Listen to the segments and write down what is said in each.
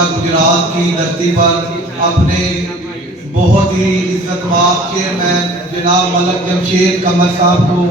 ضلع گجرات کی دھرتی پر اپنے بہت ہی عزت مآب چیئرمین جناب ملک جمشید قمر صاحب کو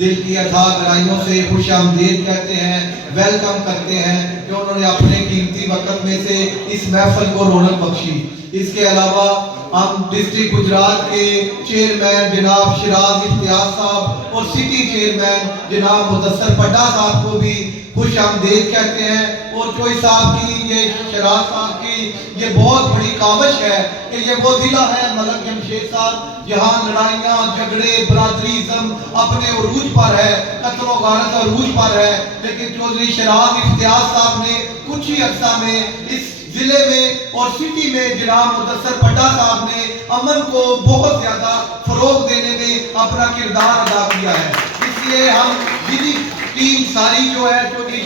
دل کی اتھاہ گہرائیوں سے خوش آمدید کہتے ہیں، ویلکم کرتے ہیں کہ انہوں نے اپنے قیمتی وقت میں سے اس محفل کو رونق بخشی۔ اس کے علاوہ ہم ڈسٹرکٹ گجرات کے چیئرمین جناب شراز افتیاز صاحب اور سٹی چیئرمین جناب مدثر پڈا صاحب کو بھی خوش آمدید کہتے ہیں۔ اور چوئی صاحب کی، یہ شراز صاحب کی یہ بہت بڑی کاوش ہے کہ یہ وہ ضلع ہے ملک جمشید صاحب جہاں لڑائیاں، جھگڑے، برادریزم اپنے عروج پر ہے، قتل و غارت عروج پر ہے، لیکن چودھری شراز افتیاز صاحب نے کچھ ہی عرصہ میں اس ضلع میں اور سٹی میں جناب مدثر پڈا صاحب نے امن کو بہت زیادہ فروغ دینے میں اپنا کردار ادا کیا ہے۔ اس لیے ہم ٹیم ساری جو ہے چودھری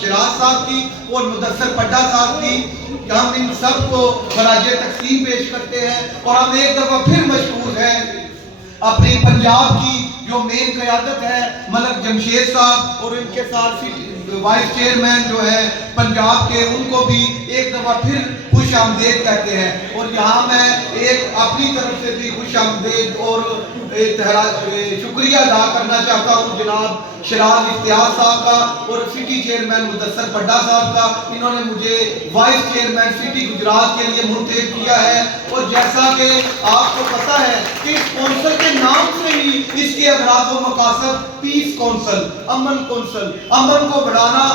شراز صاحب کی اور مدثر پڈا صاحب کی، ہم ان سب کو خراج تقسیم پیش کرتے ہیں۔ اور ہم ایک دفعہ پھر مشکور ہیں اپنی پنجاب کی جو مین قیادت ہے ملک جمشید صاحب اور ان کے ساتھ وائس چیئرمین جو ہے پنجاب کے، ان کو بھی ایک دفعہ پھر خوش آمدید کہتے ہیں۔ اور یہاں میں ایک اپنی طرف سے بھی خوش آمدید اور شکریہ ادا کرنا چاہتا ہوں جناب شراز افتیاز صاحب کا اور سٹی چیئرمین مدثر پڈا صاحب کا۔ انہوں نے مجھے وائس چیئرمین سٹی گجرات کے لیے منتخب کیا ہے۔ اور جیسا کہ آپ کو پتا ہے کہ اس کونسل کے نام سے ہی اس کے اغراض و مقاصد پیس کونسل، امن کونسل، امن کو بڑھانا،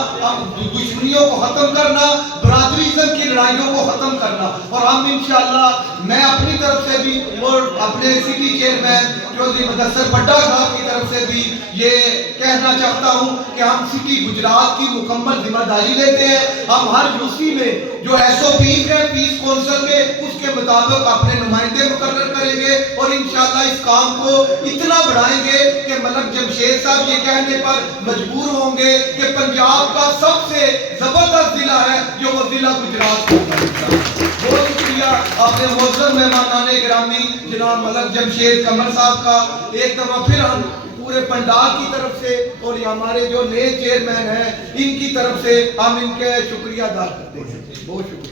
دشمنیوں کو ختم کرنا، برادریزم کی لڑائیوں کو ختم کرنا۔ اور ہم انشاءاللہ، میں اپنی طرف سے بھی اور اپنے سٹی چیئرمین چودھری مدثر پڈا صاحب کی طرف سے بھی یہ کہنا چاہتا ہوں کہ ہم سٹی گجرات کی مکمل ذمہ داری لیتے ہیں۔ ہم ہر یوسی میں جو ایس او پیز ہے پیس کونسل کے، اس کے مطابق اپنے نمائندے مقرر کریں گے اور انشاءاللہ اس کام کو اتنا بڑھائیں گے کہ ملک جمشید صاحب یہ کہنے پر مجبور ہوں گے کہ پنجاب کا سب سے زبردست ضلع ہے جو وہ ضلع گجرات ہوگا۔ بہت شکریہ اپنے معزز مہمانان گرامی جناب ملک جمشید قمر صاحب کا۔ ایک دفعہ پھر ہم پورے پنڈال کی طرف سے اور یہ ہمارے جو نئے چیئرمین ہیں ان کی طرف سے ہم ان کے شکریہ ادا کرتے ہیں۔ بہت شکریہ۔